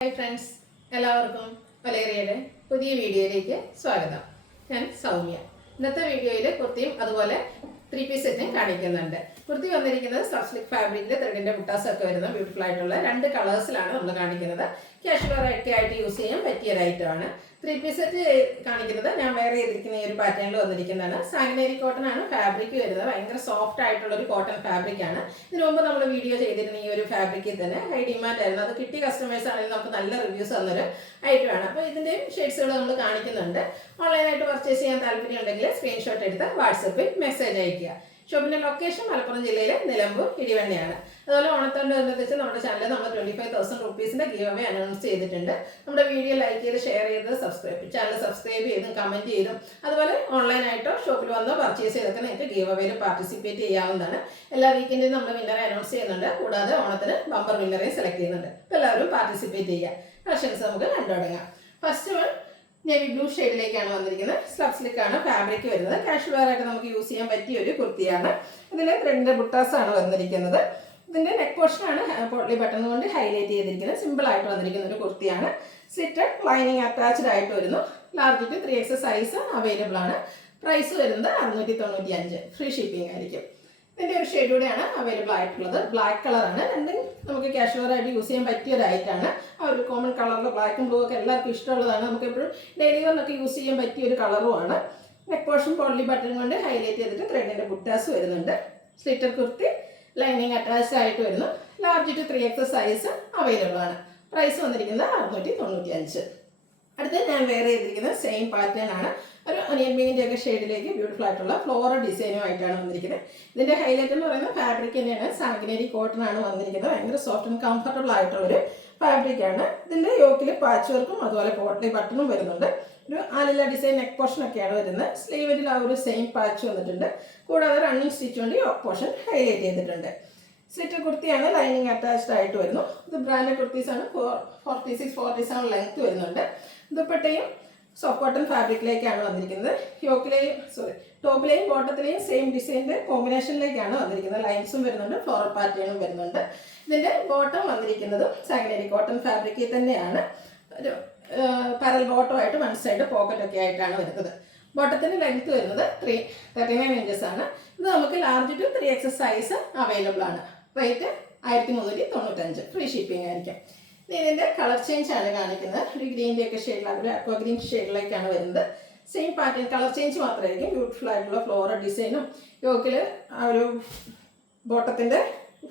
Hi friends, എല്ലാവർക്കും വലേറിയയുടെ പുതിയ വീഡിയോയിലേക്ക് സ്വാഗതം. ഞാൻ സൗമ്യ. ഇന്നത്തെ വീഡിയോയിൽ കുർത്തിയും അതുപോലെ 3 പീസ് സെറ്റും കാണിക്കുന്നുണ്ട്. കുർത്തി വന്നിരിക്കുന്നത് സബ്സ്ലിക് ഫാബ്രിക്കിൽ ത്രെഡിൻ്റെ ബുട്ടാസൊക്കെ വരുന്ന ബ്യൂട്ടിഫുൾ ആയിട്ടുള്ള 2 കളേഴ്സിലാണ് നമ്മൾ കാണിക്കുന്നത്. കാഷ്വൽ ഒക്കെ ആയിട്ട് യൂസ് ചെയ്യാൻ പറ്റിയ ഒരു ഐറ്റമാണ്. 3 പീസ് സെറ്റ് കാണിക്കുന്നത് ഞാൻ വേറെ ചെയ്തിരിക്കുന്ന ഈ ഒരു പാറ്റേണിൽ വന്നിരിക്കുന്നതാണ്. സാഗ്നേരി കോട്ടൺ ആണ് ഫാബ്രിക് വരുന്നത്. ഭയങ്കര സോഫ്റ്റ് ആയിട്ടുള്ള ഒരു കോട്ടൺ ഫാബ്രിക് ആണ്. ഇതിനു മുമ്പ് നമ്മൾ വീഡിയോ ചെയ്തിരുന്ന ഈ ഒരു ഫാബ്രിക്കിൽ തന്നെ ഹൈ ഡിമാൻഡ് ആയിരുന്നു. അത് കിട്ടിയ കസ്റ്റമേഴ്സ് ആണെങ്കിൽ നമുക്ക് നല്ല റിവ്യൂസ് തന്നൊരു ഐറ്റമാണ്. അപ്പോൾ ഇതിൻ്റെയും ഷെയ്ഡ്സുകൾ നമ്മൾ കാണിക്കുന്നുണ്ട്. ഓൺലൈനായിട്ട് പർച്ചേസ് ചെയ്യാൻ താല്പര്യം ഉണ്ടെങ്കിൽ സ്ക്രീൻഷോട്ട് എടുത്ത് വാട്സപ്പിൽ മെസ്സേജ് അയക്കുക. ഷോപ്പിന്റെ ലൊക്കേഷൻ മലപ്പുറം ജില്ലയിലെ നിലമ്പൂർ ഇടിവണ്ണയാണ്. അതുപോലെ ഓണത്തോണ്ട് ബന്ധിച്ച് നമ്മുടെ ചാനലിൽ നമ്മൾ 25,000 റുപ്പീസിന്റെ ഗീവ് അവേ അനൗൺസ് ചെയ്തിട്ടുണ്ട്. നമ്മുടെ വീഡിയോ ലൈക്ക് ചെയ്ത് ഷെയർ ചെയ്ത് ചാനൽ സബ്സ്ക്രൈബ് ചെയ്തും കമന്റ് ചെയ്തും അതുപോലെ ഓൺലൈനായിട്ടോ ഷോപ്പിൽ വന്നോ പർച്ചേസ് ചെയ്തൊക്കെ നിങ്ങൾക്ക് ഗീവ് അവേയിൽ പാർട്ടിസിപ്പേറ്റ് ചെയ്യാവുന്നതാണ്. എല്ലാ വീക്കെൻഡിലും നമ്മൾ വിന്നറെ അനൗൺസ് ചെയ്യുന്നുണ്ട്. കൂടാതെ ഓണത്തിന് ബമ്പർ വിന്നറെ സെലക്ട് ചെയ്യുന്നുണ്ട്. അപ്പോൾ എല്ലാവരും പാർട്ടിസിപ്പേറ്റ് ചെയ്യുക. കളക്ഷൻസ് നമുക്ക് കണ്ടു തുടങ്ങാം. ഫസ്റ്റ് വൺ നേവി ബ്ലൂ ഷെയ്ഡിലേക്കാണ് വന്നിരിക്കുന്നത്. സ്ലബ്സ്ലിക്കാണ് ഫാബ്രിക് വരുന്നത്. കാഷ്വൽ വെയർ ആയിട്ട് നമുക്ക് യൂസ് ചെയ്യാൻ പറ്റിയ ഒരു കുർത്തിയാണ്. ഇതിൽ ത്രെഡിൻ്റെ ബുട്ടാസാണ് വന്നിരിക്കുന്നത്. ഇതിൻ്റെ നെക്ക് പോർഷനാണ് പോട്ട്ലി ബട്ടൺ കൊണ്ട് ഹൈലൈറ്റ് ചെയ്തിരിക്കുന്നത്. സിമ്പിൾ ആയിട്ട് വന്നിരിക്കുന്ന ഒരു കുർത്തിയാണ്. സ്ലിറ്റഡ് ലൈനിങ് അറ്റാച്ച്ഡ് ആയിട്ട് വരുന്നു. Large to 3X size available ആണ്. പ്രൈസ് വരുന്നത് 695. ഫ്രീ ഷിപ്പിംഗ് ആയിരിക്കും. ഇതിൻ്റെ ഒരു ഷെയ്ഡ് കൂടെയാണ് അവൈലബിൾ ആയിട്ടുള്ളത്. ബ്ലാക്ക് കളറാണ്. രണ്ടും നമുക്ക് കാഷ്വൽ ആയിട്ട് യൂസ് ചെയ്യാൻ പറ്റിയ ഒരു ഐറ്റമാണ്. ആ ഒരു കോമൺ കളറിൽ ബ്ലാക്കും ബ്ലൂ ഒക്കെ എല്ലാവർക്കും ഇഷ്ടമുള്ളതാണ്. നമുക്ക് എപ്പോഴും ഡെയിലി വെയറിനൊക്കെ യൂസ് ചെയ്യാൻ പറ്റിയ ഒരു കളറുമാണ്. നെക്ക് പോർഷൻ പോട്ട്ലി ബട്ടൺ കൊണ്ട് ഹൈലൈറ്റ് ചെയ്തിട്ട് ത്രെഡിൻ്റെ ബുട്ടാസ് വരുന്നുണ്ട്. സ്ലിറ്റർ കുർത്തി ലൈനിങ് അറ്റാച്ച്ഡ് ആയിട്ട് വരുന്നു. Large to 3X size available ആണ്. പ്രൈസ് വന്നിരിക്കുന്നത് 695. അടുത്ത് ഞാൻ വേറെ ചെയ്തിരിക്കുന്നത് സെയിം പാറ്റേൺ ആണ്. ഒരു ഒനിയൻ പിങ്കിൻ്റെ ഒക്കെ ഷെയ്ഡിലേക്ക് ബ്യൂട്ടിഫുൾ ആയിട്ടുള്ള ഫ്ലോറൽ ഡിസൈനുമായിട്ടാണ് വന്നിരിക്കുന്നത്. ഇതിൻ്റെ ഹൈലൈറ്റ് എന്ന് പറയുന്നത് ഫാബ്രിക് തന്നെയാണ്. സാഗ്നേരി കോട്ടൺ ആണ് വന്നിരിക്കുന്നത്. ഭയങ്കര സോഫ്റ്റ് ആൻഡ് കംഫർട്ടബിൾ ആയിട്ടുള്ളൊരു ഫാബ്രിക്കാണ്. ഇതിൻ്റെ യോക്കിൽ പാച്ച് വർക്കും അതുപോലെ പോട്ട്ലി ബട്ടണും വരുന്നുണ്ട്. ഒരു ആലില ഡിസൈൻ നെക്ക് പോർഷൻ ഒക്കെയാണ് വരുന്നത്. സ്ലീവിൽ ആ ഒരു സെയിം പാച്ച് വന്നിട്ടുണ്ട്. കൂടാതെ റണ്ണിങ് സ്റ്റിച്ച് കൊണ്ട് യോക്ക് പോർഷൻ ഹൈലൈറ്റ് ചെയ്തിട്ടുണ്ട്. സ്ലിറ്റർ കുർത്തിയാണ്. ലൈനിങ് അറ്റാച്ച്ഡ് ആയിട്ട് വരുന്നു. ഇത് ബ്രാൻഡ് കുർത്തീസാണ്. 46-47 ലെങ്ത് വരുന്നുണ്ട്. ദുപ്പട്ടയും സോഫ്റ്റ് കോട്ടൺ ഫാബ്രിക്കിലേക്കാണ് വന്നിരിക്കുന്നത്. ടോപ്പിലെയും ബോട്ടത്തിലെയും സെയിം ഡിസൈൻ്റെ കോമ്പിനേഷനിലേക്കാണ് വന്നിരിക്കുന്നത്. ലൈൻസും വരുന്നുണ്ട്, ഫ്ലോറൽ പാറ്റേണും വരുന്നുണ്ട്. ഇതിൻ്റെ ബോട്ടം വന്നിരിക്കുന്നതും സാഗ്നേരി കോട്ടൺ ഫാബ്രിക്കിൽ തന്നെയാണ്. ഒരു പാരൽ ബോട്ടമായിട്ട് വൺ സൈഡ് പോക്കറ്റ് ഒക്കെ ആയിട്ടാണ് വരുന്നത്. ബോട്ടത്തിൻ്റെ ലെങ്ത് വരുന്നത് 39 ഇഞ്ചസ് ആണ്. ഇത് നമുക്ക് large to 3X size available ആണ്. റേറ്റ് 1395. ഫ്രീ ഷിപ്പിംഗ് ആയിരിക്കും. ഇതിൻ്റെ കളർ ചേഞ്ച് ആണ് കാണിക്കുന്നത്. ഒരു ഗ്രീൻ്റെ ഒക്കെ ഷെയ്ഡിലാണ്, ഒരു അക്വാ ഗ്രീൻ ഷെയ്ഡിലേക്കാണ് വരുന്നത്. സെയിം പാറ്റേൺ കളർ ചേഞ്ച് മാത്രമായിരിക്കും. ബ്യൂട്ടിഫുൾ ആയിട്ടുള്ള ഫ്ലോറൽ ഡിസൈനും യോക്കിൽ ആ ഒരു ബോട്ടത്തിൻ്റെ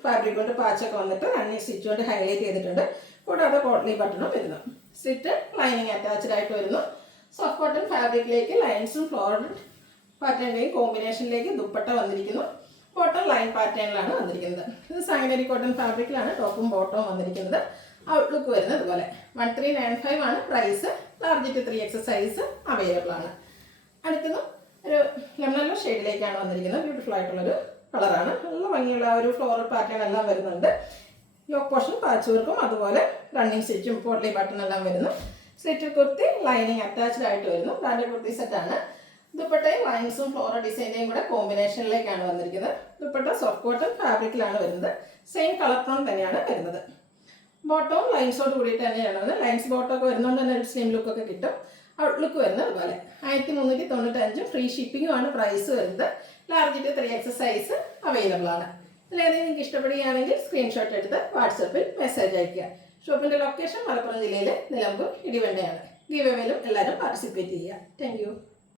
ഫാബ്രിക് കൊണ്ട് പാച്ചൊക്കെ വന്നിട്ട് റണ്ണിങ് സ്റ്റിച്ച് കൊണ്ട് ഹൈലൈറ്റ് ചെയ്തിട്ടുണ്ട്. കൂടാതെ പോട്ട്ലി ബട്ടണും വരുന്നു. സ്ലിറ്റ് ലൈനിങ് അറ്റാച്ച്ഡ് ആയിട്ട് വരുന്നു. സോഫ്റ്റ് കോട്ടൺ ഫാബ്രിക്കിലേക്ക് ലൈൻസും ഫ്ലോറൽ പാറ്റേണിൻ്റെയും കോമ്പിനേഷനിലേക്ക് ദുപ്പട്ട വന്നിരിക്കുന്നു. കോട്ടൺ ലൈൻ പാറ്റേണിലാണ് വന്നിരിക്കുന്നത്. ഇത് സാഗ്നേരി കോട്ടൺ ഫാബ്രിക്കിലാണ് ടോപ്പും ബോട്ടവും വന്നിരിക്കുന്നത്. ഔട്ട്ലുക്ക് വരുന്നത് ഇതുപോലെ 1395 ആണ് price. Large to 3X size available ആണ്. അടുത്തതും ഒരു ലെമൺ ഷെയ്ഡിലേക്കാണ് വന്നിരിക്കുന്നത്. ബ്യൂട്ടിഫുൾ ആയിട്ടുള്ളൊരു കളറാണ്. നല്ല ഭംഗിയുള്ള ഒരു ഫ്ലോറൽ പാറ്റേൺ എല്ലാം വരുന്നുണ്ട്. യോക്ക് പോർഷൻ പാച്ച് വർക്കും അതുപോലെ റണ്ണിങ് സ്റ്റിച്ചും പോട്ട്ലി ബട്ടൺ എല്ലാം വരുന്നു. സ്ലിറ്റർ കുർത്തി ലൈനിങ് അറ്റാച്ച്ഡ് ആയിട്ട് വരുന്നു. ബ്രാൻഡ് കുർത്തി സെറ്റാണ്. ദുപ്പട്ടയും ലൈൻസും ഫ്ലോറൽ ഡിസൈൻ്റെയും കൂടെ കോമ്പിനേഷനിലേക്കാണ് വന്നിരിക്കുന്നത്. ദുപ്പട്ട സോഫ്റ്റ് കോട്ടൺ ഫാബ്രിക്കിലാണ് വരുന്നത്. സെയിം കളർ ടോൺ തന്നെയാണ് വരുന്നത്. ബോട്ടവും ലൈൻസോട് കൂടിയിട്ട് തന്നെയാണ് വരുന്നത്. ലൈൻസ് ബോട്ടമൊക്കെ വരുന്നതുകൊണ്ട് തന്നെ ഒരു സ്ലിം ലുക്കൊക്കെ കിട്ടും. ഔട്ട്ലുക്ക് വരുന്നത് അതുപോലെ 1395. ഫ്രീ ഷിപ്പിംഗും ആണ് പ്രൈസ് വരുന്നത്. Large to 3X size available ആണ്. ഇതിലേതെങ്കിലും നിങ്ങൾക്ക് ഇഷ്ടപ്പെടുകയാണെങ്കിൽ സ്ക്രീൻഷോട്ട് എടുത്ത് വാട്സപ്പിൽ മെസ്സേജ് അയയ്ക്കുക. ഷോപ്പിൻ്റെ ലൊക്കേഷൻ മലപ്പുറം ജില്ലയിലെ നിലമ്പൂർ ഇടിവണ്ണയാണ്. ഗീവ് അവേയിലും എല്ലാവരും പാർട്ടിസിപ്പേറ്റ് ചെയ്യുക. Thank you.